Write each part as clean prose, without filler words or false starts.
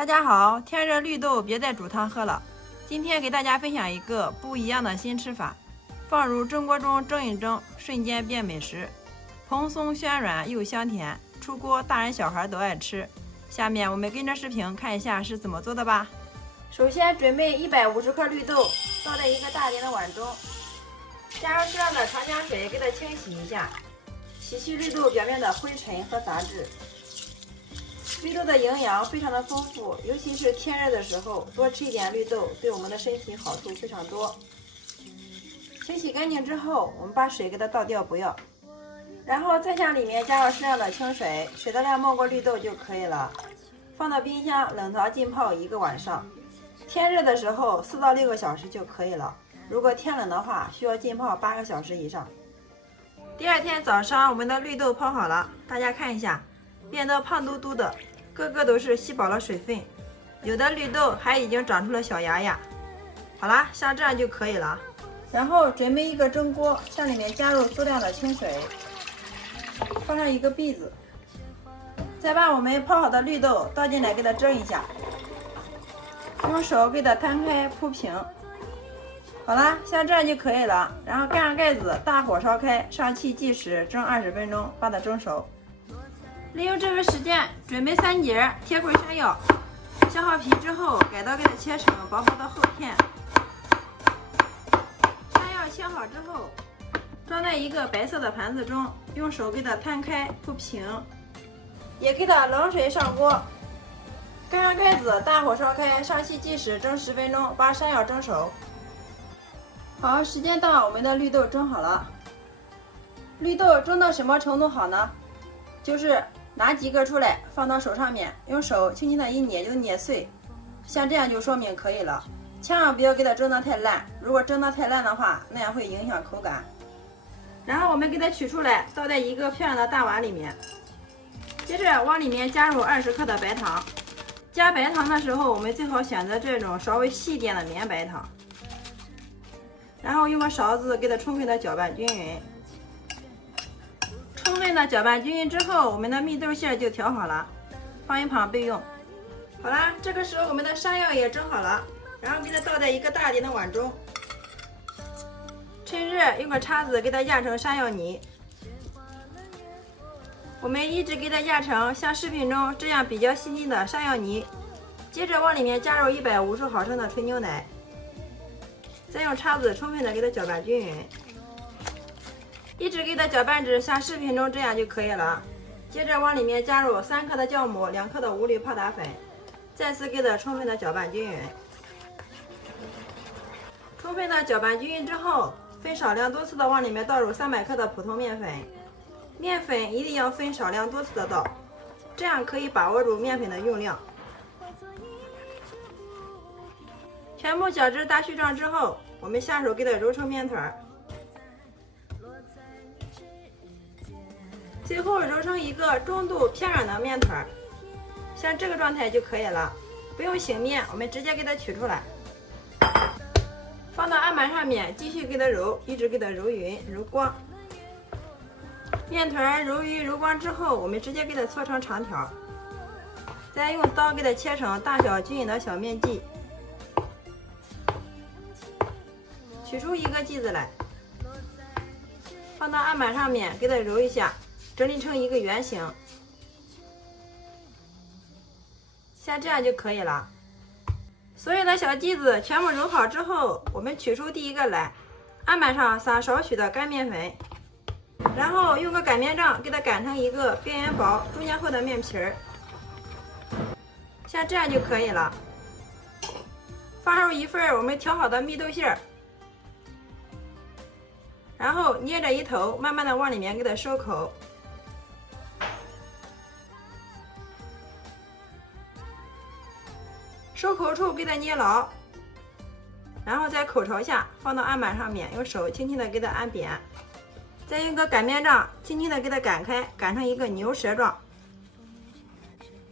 大家好，天热绿豆别再煮汤喝了。今天给大家分享一个不一样的新吃法，放入蒸锅中蒸一蒸，瞬间变美食，蓬松暄软又香甜，出锅大人小孩都爱吃。下面我们跟着视频看一下是怎么做的吧。首先准备150克绿豆，倒在一个大点的碗中，加入适量的长江水，给它清洗一下，洗去绿豆表面的灰尘和杂质。绿豆的营养非常的丰富，尤其是天热的时候，多吃一点绿豆对我们的身体好处非常多。清洗干净之后，我们把水给它倒掉不要，然后再向里面加入适量的清水，水的量没过绿豆就可以了。放到冰箱冷藏浸泡1个晚上。天热的时候4到6个小时就可以了，如果天冷的话，需要浸泡8个小时以上。第二天早上，我们的绿豆泡好了，大家看一下，变得胖嘟嘟的，个个都是吸饱了水分，有的绿豆还已经长出了小芽芽。好啦，像这样就可以了。然后准备一个蒸锅，向里面加入足量的清水，放上一个篦子，再把我们泡好的绿豆倒进来给它蒸一下，用手给它摊开铺平。好啦，像这样就可以了。然后盖上盖子，大火烧开，上气计时，蒸20分钟，把它蒸熟。利用这个时间，准备3节铁棍山药，削好皮之后，改刀给它切成薄薄的厚片。山药切好之后，装在一个白色的盘子中，用手给它摊开铺平，也给它冷水上锅，盖上盖子，大火烧开，上气计时，蒸10分钟，把山药蒸熟。好，时间到，我们的绿豆蒸好了。绿豆蒸到什么程度好呢？就是拿几个出来，放到手上面，用手轻轻的一捏就捏碎，像这样就说明可以了。千万不要给它蒸得太烂，如果蒸得太烂的话，那样会影响口感。然后我们给它取出来，倒在一个漂亮的大碗里面，接着往里面加入20克的白糖。加白糖的时候，我们最好选择这种稍微细一点的绵白糖。然后用个勺子给它充分的搅拌均匀。充分的搅拌均匀之后，我们的蜜豆馅就调好了，放一旁备用。好啦，这个时候我们的山药也蒸好了，然后给它倒在一个大点的碗中，趁热用个叉子给它压成山药泥。我们一直给它压成像视频中这样比较细腻的山药泥，接着往里面加入150毫升的纯牛奶，再用叉子充分的给它搅拌均匀，一直给它搅拌至像视频中这样就可以了。接着往里面加入3克的酵母，2克的无铝泡打粉，再次给它充分的搅拌均匀。充分的搅拌均匀之后，分少量多次的往里面倒入300克的普通面粉，面粉一定要分少量多次的倒，这样可以把握住面粉的用量。全部搅至大絮状之后，我们下手给它揉成面团，最后揉成一个中度偏软的面团，像这个状态就可以了。不用醒面，我们直接给它取出来，放到案板上面，继续给它揉，一直给它揉匀揉光。面团揉匀揉光之后，我们直接给它搓成长条，再用刀给它切成大小均匀的小面剂。取出一个剂子来，放到案板上面给它揉一下，整理成一个圆形，像这样就可以了。所有的小剂子全部揉好之后，我们取出第一个来，案板上撒少许的干面粉，然后用个擀面杖给它擀成一个边缘薄中间厚的面皮儿，像这样就可以了。放入一份我们调好的蜜豆馅，然后捏着一头，慢慢的往里面给它收口。收口处给它捏牢，然后在口朝下放到案板上面，用手轻轻的给它按扁，再用个擀面杖轻轻的给它擀开，擀成一个牛舌状。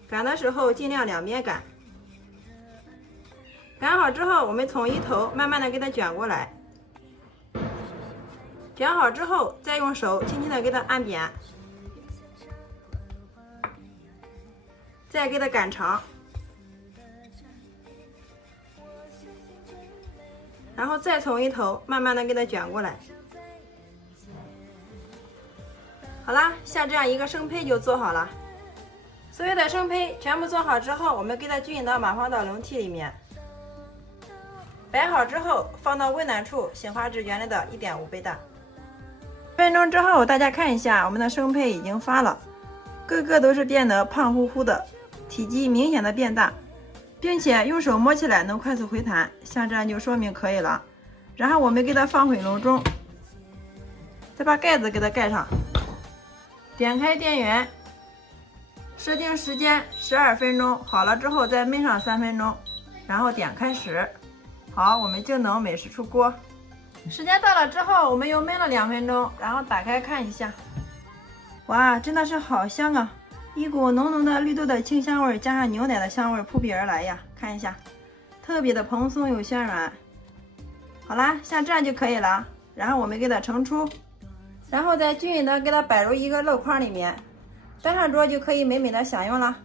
擀的时候尽量两边擀。擀好之后，我们从一头慢慢的给它卷过来。卷好之后，再用手轻轻的给它按扁，再给它擀长。然后再从一头慢慢的给它卷过来。好啦，像这样一个生胚就做好了。所有的生胚全部做好之后，我们给它均匀的码放到笼屉里面，摆好之后放到温暖处醒发至原来的1.5倍大。10分钟之后，大家看一下，我们的生胚已经发了，个个都是变得胖乎乎的，体积明显的变大，并且用手摸起来能快速回弹，像这样就说明可以了。然后我们给它放回笼中，再把盖子给它盖上，点开电源，设定时间12分钟，好了之后再焖上3分钟，然后点开始。好，我们就能美食出锅。时间到了之后，我们又焖了2分钟，然后打开看一下。哇，真的是好香啊！一股浓浓的绿豆的清香味加上牛奶的香味扑鼻而来呀！看一下，特别的蓬松又暄软。好啦，像这样就可以了。然后我们给它盛出，然后再均匀的给它摆入一个漏筐里面，端上桌就可以美美的享用了。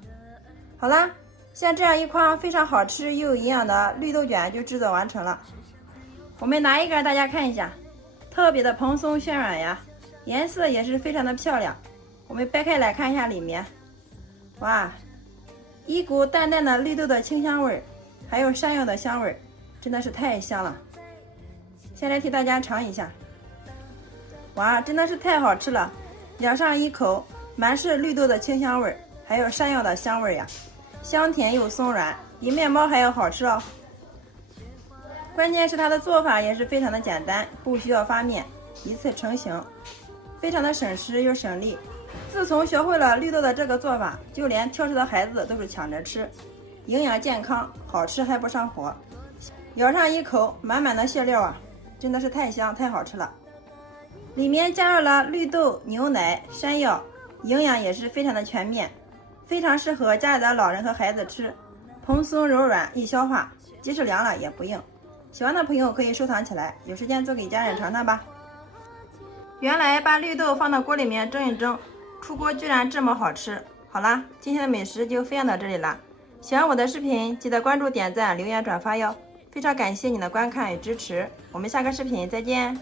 好啦，像这样一筐非常好吃又有营养的绿豆卷就制作完成了。我们拿一个大家看一下，特别的蓬松暄软呀，颜色也是非常的漂亮。我们掰开来看一下里面，哇，一股淡淡的绿豆的清香味，还有山药的香味，真的是太香了。先来替大家尝一下，哇，真的是太好吃了，咬上一口，满是绿豆的清香味，还有山药的香味呀，香甜又松软，比面包还要好吃哦。关键是它的做法也是非常的简单，不需要发面，一次成型，非常的省时又省力。自从学会了绿豆的这个做法，就连挑食的孩子都是抢着吃，营养健康，好吃还不上火。咬上一口，满满的馅料啊，真的是太香太好吃了。里面加入了绿豆、牛奶、山药，营养也是非常的全面，非常适合家里的老人和孩子吃，蓬松柔软易消化，即使凉了也不硬。喜欢的朋友可以收藏起来，有时间做给家人尝尝吧。原来把绿豆放到锅里面蒸一蒸，出锅居然这么好吃。好啦，今天的美食就分享到这里啦。喜欢我的视频，记得关注、点赞、留言、转发哟。非常感谢你的观看与支持，我们下个视频再见。